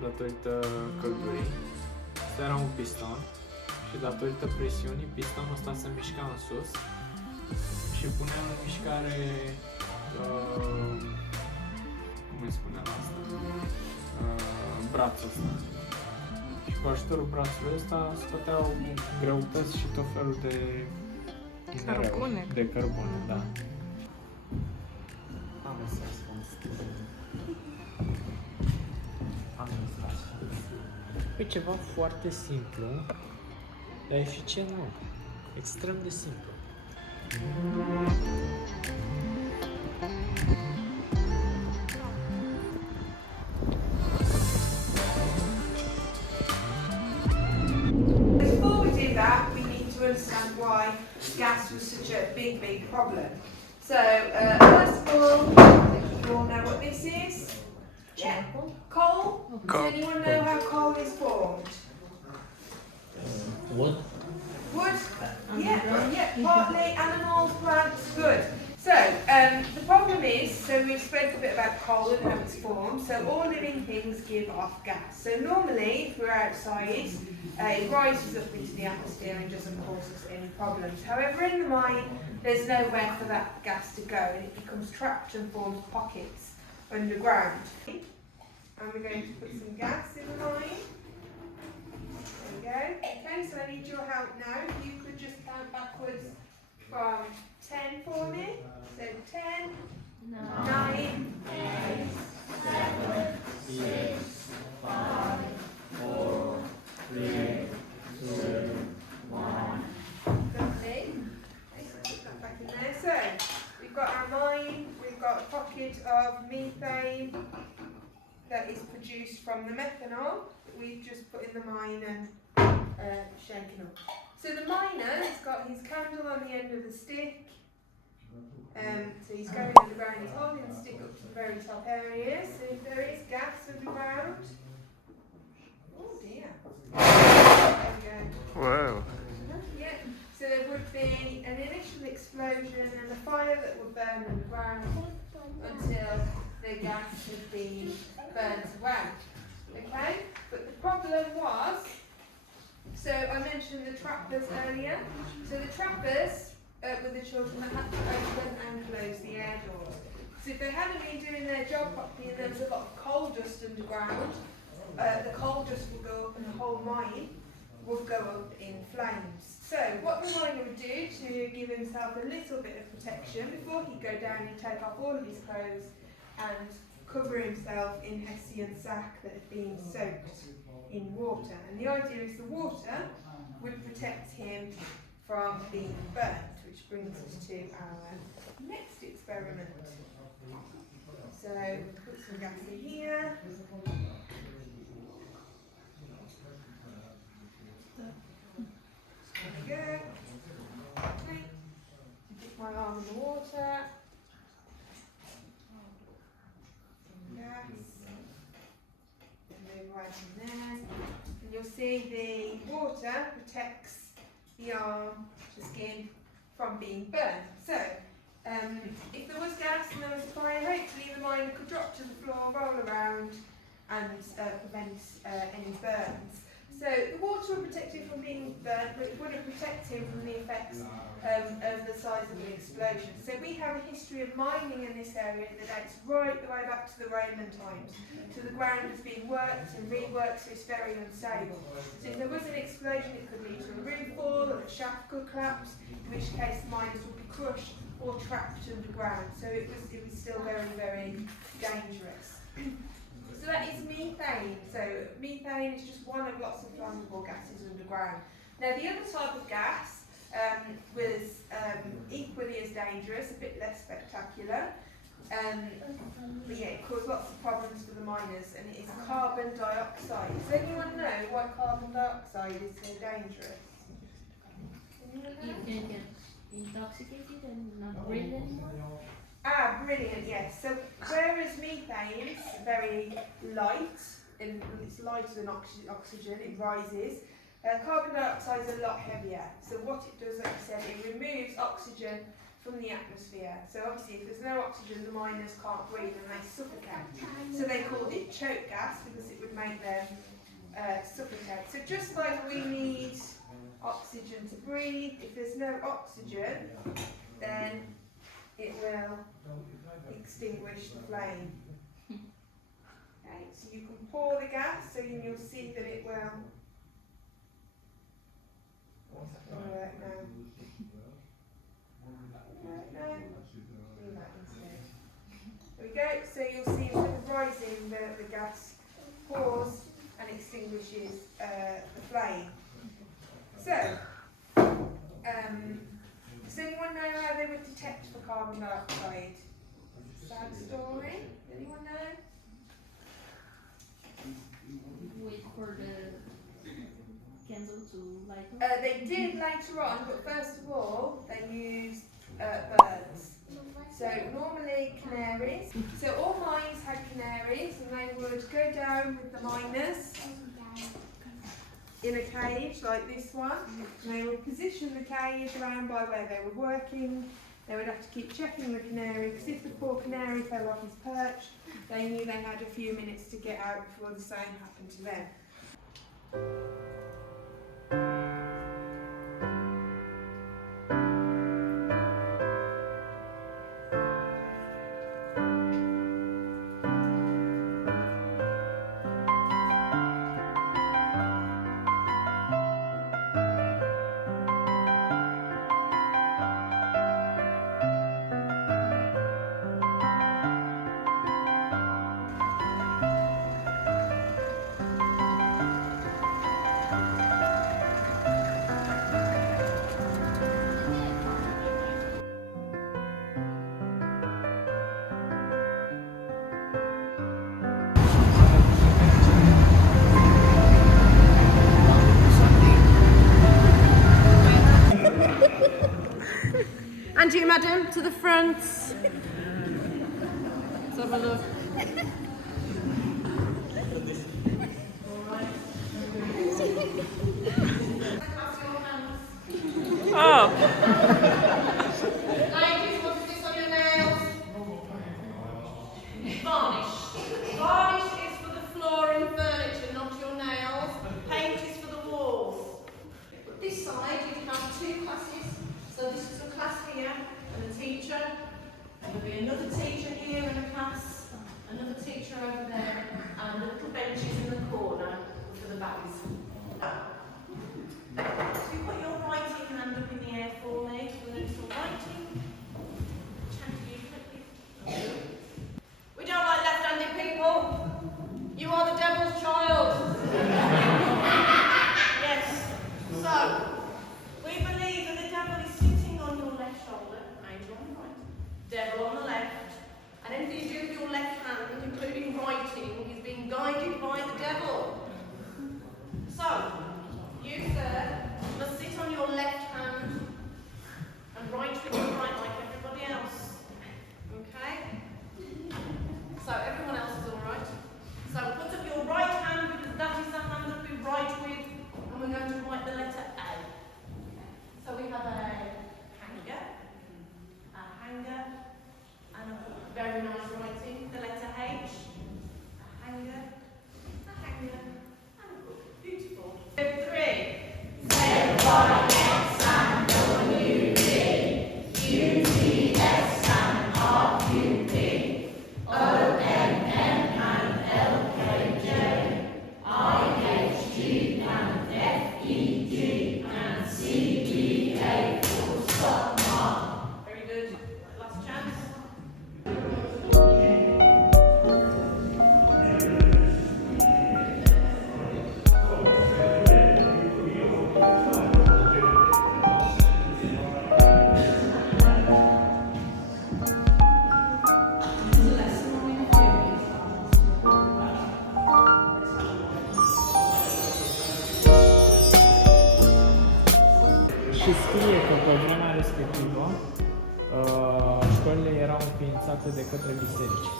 datorită căldurii. Asta era un piston și datorită presiunii pistonul ăsta se mișca în sus și punea în mișcare cum îi spuneam asta? Brațul ăsta. Și cu ajutorul brațului ăsta scoteau greutăți și tot felul de cărbune. De cărbune, da. E ceva foarte simplu, dar eficient nu. Extrem de simplu. Before we do that, we need to understand why gas was such a big problem. So, first of all, you all know what this is? Yeah. Coal? Does anyone know how coal is formed? Wood? Wood? Yeah, partly animals, plants, good. So, the problem is, so we've spoken a bit about coal and how it's formed, so all living things give off gas. So normally, if we're outside, it rises up into the atmosphere and doesn't cause us any problems. However, in the mine, there's nowhere for that gas to go and it becomes trapped and forms pockets underground. And we're going to put some gas in the mine. There we go. Okay, so I need your help now. If you could just count backwards from 10 for me. So 10, 9, 8, 7, 6, 5, 4, 3, 2, 1. Lovely. Okay, so put that back in there. So we've got our mine, we've got a pocket of methane that is produced from the methanol that we've just put in the mine and shaken up. So the miner has got his candle on the end of the stick. So he's going underground, he's holding the stick up to the very top areas. So if there is gas underground, oh dear. There we go. Wow. Yeah. So there would be an initial explosion and a fire that would burn underground until the gas had been burnt away. Okay? But the problem was, so I mentioned the trappers earlier. So the trappers were the children that had to open and close the air doors. So if they hadn't been doing their job properly and there was a lot of coal dust underground, the coal dust would go up and the whole mine would go up in flames. So what the miner would do to give himself a little bit of protection, before he'd go down, he'd take off all of his clothes and cover himself in hessian sack that had been soaked in water. And the idea is the water would protect him from being burnt, which brings us to our next experiment. So put some gas in here. There we go. Okay. Dip my arm in the water. Gas. Move right in there. And you'll see the water protects the arm, the skin, from being burned. So, if there was gas and there was a fire, hopefully the miner could drop to the floor, roll around and prevent any burns. So the water would protect him from being burnt, but it wouldn't protect him from the effects of the size of the explosion. So we have a history of mining in this area that dates right the way back to the Roman times. So the ground has been worked and reworked, so it's very unstable. So if there was an explosion, it could lead to a roof fall or a shaft could collapse, in which case the miners would be crushed or trapped underground. So it was still very dangerous. So that is methane. So methane is just one of lots of flammable gases underground. Now the other type of gas was equally as dangerous, a bit less spectacular. But yeah, it caused lots of problems for the miners, and it is carbon dioxide. Does anyone know why carbon dioxide is so dangerous? You can get intoxicated and not breathe anymore. Ah, brilliant, yes. So whereas methane is very light, and it's lighter than oxygen, it rises, carbon dioxide is a lot heavier. So what it does, like I said, it removes oxygen from the atmosphere. So obviously if there's no oxygen, the miners can't breathe and they suffocate. So they called it choke gas because it would make them suffocate. So just like we need oxygen to breathe, if there's no oxygen, then it will extinguish the flame. Okay, so you can pour the gas, so you'll see that it will. What's that going to work now? No, do that instead. There we go. So you'll see instead of rising, the gas pours and extinguishes the flame. So, does anyone know how they would detect for carbon dioxide? Sad story. Anyone know? Wait for the candle to light up? They did later on, but first of all, they used birds. So normally canaries. So all mines had canaries, and they would go down with the miners in a cage like this one, and they would position the cage around by where they were working. They would have to keep checking the canary, because if the poor canary fell off his perch, they knew they had a few minutes to get out before the same happened to them. And you, madam, to the front. Let's have a look. Oh. Ladies, what's this on your nails? Varnish. Varnish is for the floor and furniture, not your nails. Paint is for the walls. This side you have two classes. So this is a class here and a teacher. There'll be another teacher here in a class, another teacher over there, and the little benches in the corner for the bags. So you put your writing hand up in the air for me for the little writing. We don't like left-handed people. You are the devil's child. Yes. So, we believe that the devil is sitting on your left shoulder, angel on the right, devil on the left, and anything you do with your left hand, including writing, is being guided by the devil. So, you, sir, must sit on your left hand and write with your right like everybody else. Okay? So, everyone else is alright. So, put up your right hand because that is the hand that we write with, and we're going to write the letter A. So, we have a hanger, and a very nice writing, the letter H, a hanger, and a book. Beautiful. 3. Very good. Last chance. Și scrie că pe vremea respectivă școlile erau înființate de către biserici.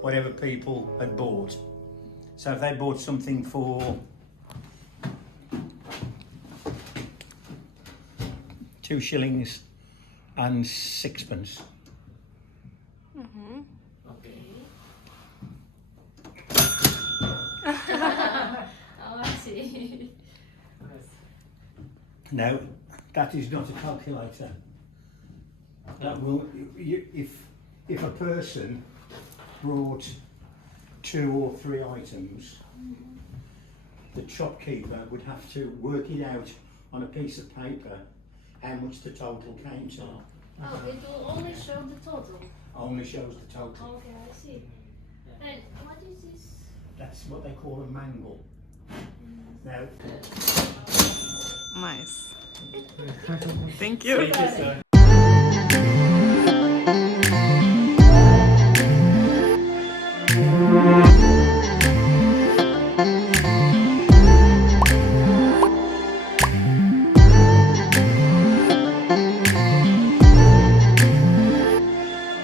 whatever people had bought. So if they bought something for £2 and 6pence. Okay. Oh, I see. Nice. Now, that is not a calculator. That will, if a person brought 2 or 3 items, the shopkeeper would have to work it out on a piece of paper how much the total came to. Oh, it will only show the total. Only shows the total. Okay, I see. And what is this? That's what they call a mangle. Now, Nice. Thank you. Thank you, sir.